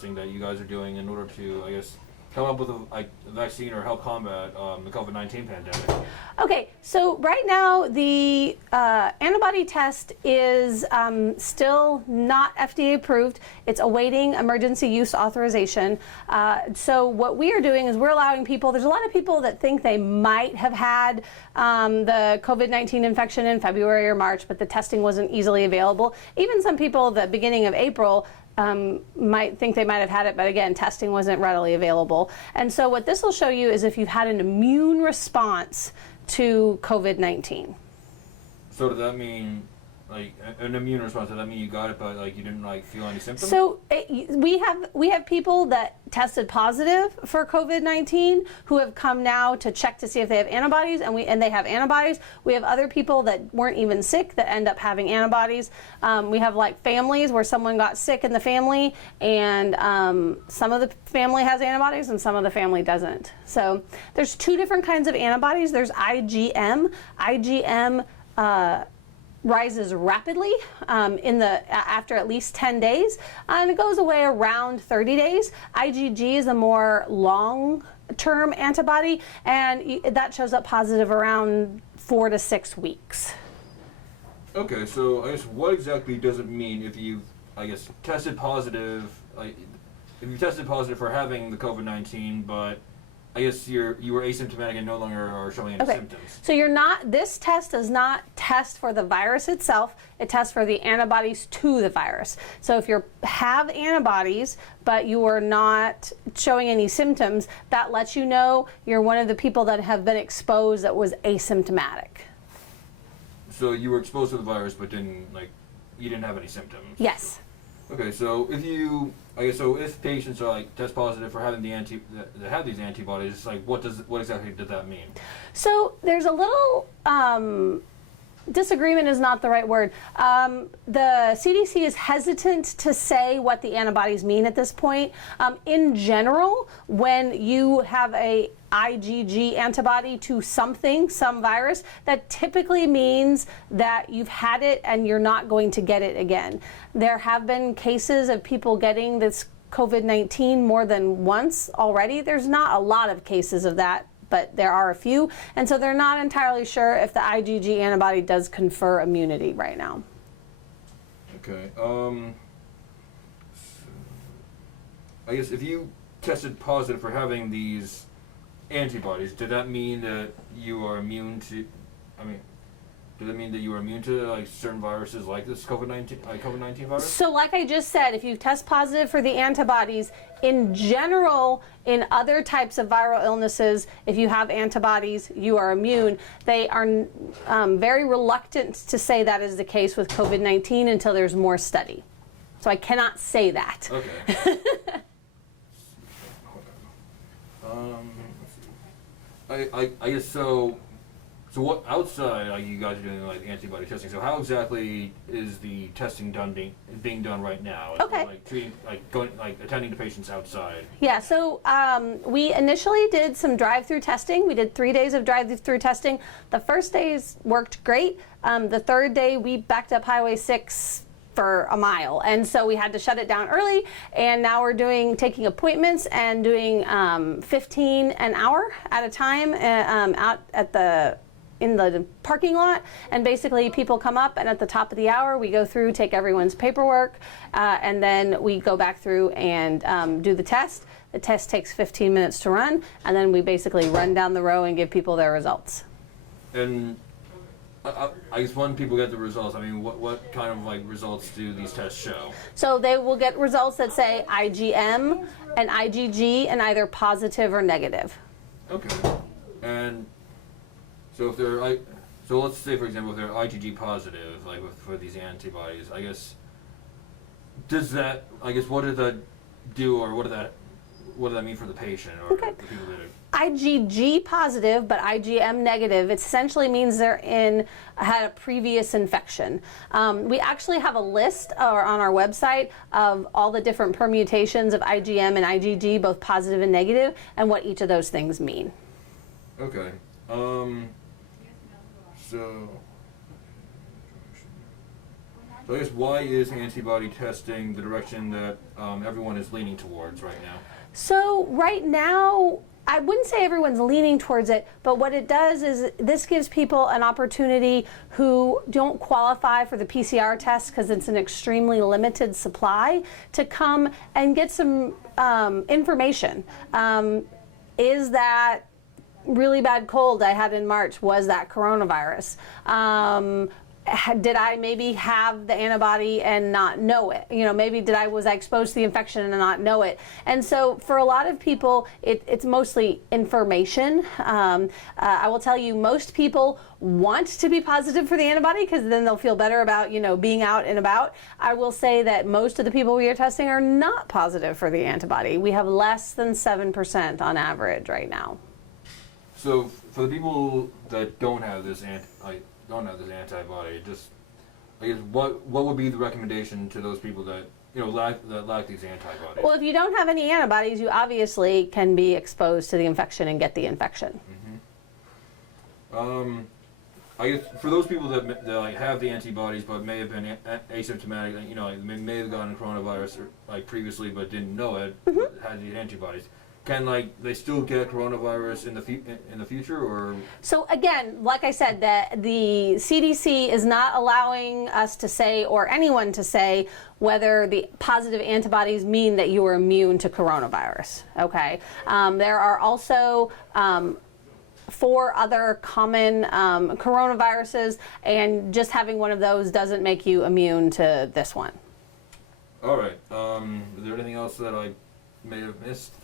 thing that you guys are doing in order to, I guess, come up with a vaccine or help combat the COVID-19 pandemic? Okay, so right now the antibody test is still not FDA approved. It's awaiting emergency use authorization. So what we are doing is we're allowing people, there's a lot of people that think they might have had the COVID-19 infection in February or March, but the testing wasn't easily available. Even some people at the beginning of April might think they might have had it, but again, testing wasn't readily available. And so what this will show you is if you've had an immune response to COVID-19. So does that mean, like, an immune response? Does that mean you got it, but like you didn't like feel any symptoms? So we have people that tested positive for COVID-19 who have come now to check to see if they have antibodies, and they have antibodies. We have other people that weren't even sick that end up having antibodies. We have like families where someone got sick in the family, and some of the family has antibodies and some of the family doesn't. So there's two different kinds of antibodies. There's IgM. IgM rises rapidly after at least 10 days, and it goes away around 30 days. IgG is a more long-term antibody, and that shows up positive around 4 to 6 weeks. Okay, so I guess what exactly does it mean if you've, I guess, tested positive, like, if you tested positive for having the COVID-19, but I guess you were asymptomatic and no longer are showing any symptoms. So this test does not test for the virus itself, it tests for the antibodies to the virus. So if you have antibodies, but you are not showing any symptoms, that lets you know you're one of the people that have been exposed that was asymptomatic. So you were exposed to the virus, but you didn't have any symptoms? Yes. Okay, so if patients are like test positive for having that have these antibodies, like what exactly does that mean? So there's a little disagreement is not the right word. The CDC is hesitant to say what the antibodies mean at this point. In general, when you have a IgG antibody to some virus, that typically means that you've had it and you're not going to get it again. There have been cases of people getting this COVID-19 more than once already. There's not a lot of cases of that, but there are a few, and so they're not entirely sure if the IgG antibody does confer immunity right now. Okay. I guess if you tested positive for having these antibodies, did that mean that you are immune to? Does that mean that you are immune to like certain viruses like this COVID-19 virus? So like I just said, if you test positive for the antibodies, in general, in other types of viral illnesses, if you have antibodies, you are immune. They are very reluctant to say that is the case with COVID-19 until there's more study. So I cannot say that. Okay. I guess so. So what outside you guys are doing like antibody testing? So how exactly is the testing being done right now? Okay. Attending to patients outside. Yeah. So we initially did some drive-through testing. We did 3 days of drive-through testing. The first days worked great. The third day we backed up Highway 6 for a mile, and so we had to shut it down early, and now we're taking appointments and doing 15 an hour at a time out in the parking lot, and basically people come up, and at the top of the hour we go through, take everyone's paperwork, and then we go back through and do the test. The test takes 15 minutes to run, and then we basically run down the row and give people their results. And I guess when people get the results, what kind of results do these tests show? So they will get results that say IgM and IgG and either positive or negative. Okay. And so if they're so let's say for example if they're IgG positive for these antibodies, what does that do, or what does that mean for the patient or the people that are IgG positive but IgM negative, it essentially means they're had a previous infection. We actually have a list on our website of all the different permutations of IgM and IgG, both positive and negative, and what each of those things mean. Okay. So So I guess why is antibody testing the direction that everyone is leaning towards right now? So right now, I wouldn't say everyone's leaning towards it, but what it does is this gives people an opportunity who don't qualify for the PCR test because it's an extremely limited supply to come and get some information. Is that really bad cold I had in March, was that coronavirus? Did I maybe have the antibody and not know it? You know, maybe was I exposed to the infection and not know it? And so for a lot of people, it's mostly information. I will tell you, most people want to be positive for the antibody because then they'll feel better about, being out and about. I will say that most of the people we are testing are not positive for the antibody. We have less than 7% on average right now. So for the people that don't have this antibody, just I guess what would be the recommendation to those people that lack these antibodies? Well, if you don't have any antibodies, you obviously can be exposed to the infection and get the infection. Mm-hmm. I guess for those people that have the antibodies but may have been asymptomatic, may have gotten coronavirus previously but didn't know it, had the antibodies. Can they still get coronavirus in the future, or? So again, like I said, the CDC is not allowing us to say, or anyone to say, whether the positive antibodies mean that you are immune to coronavirus. Okay, there are also 4 other common coronaviruses, and just having one of those doesn't make you immune to this one. All right. Is there anything else that I may have missed?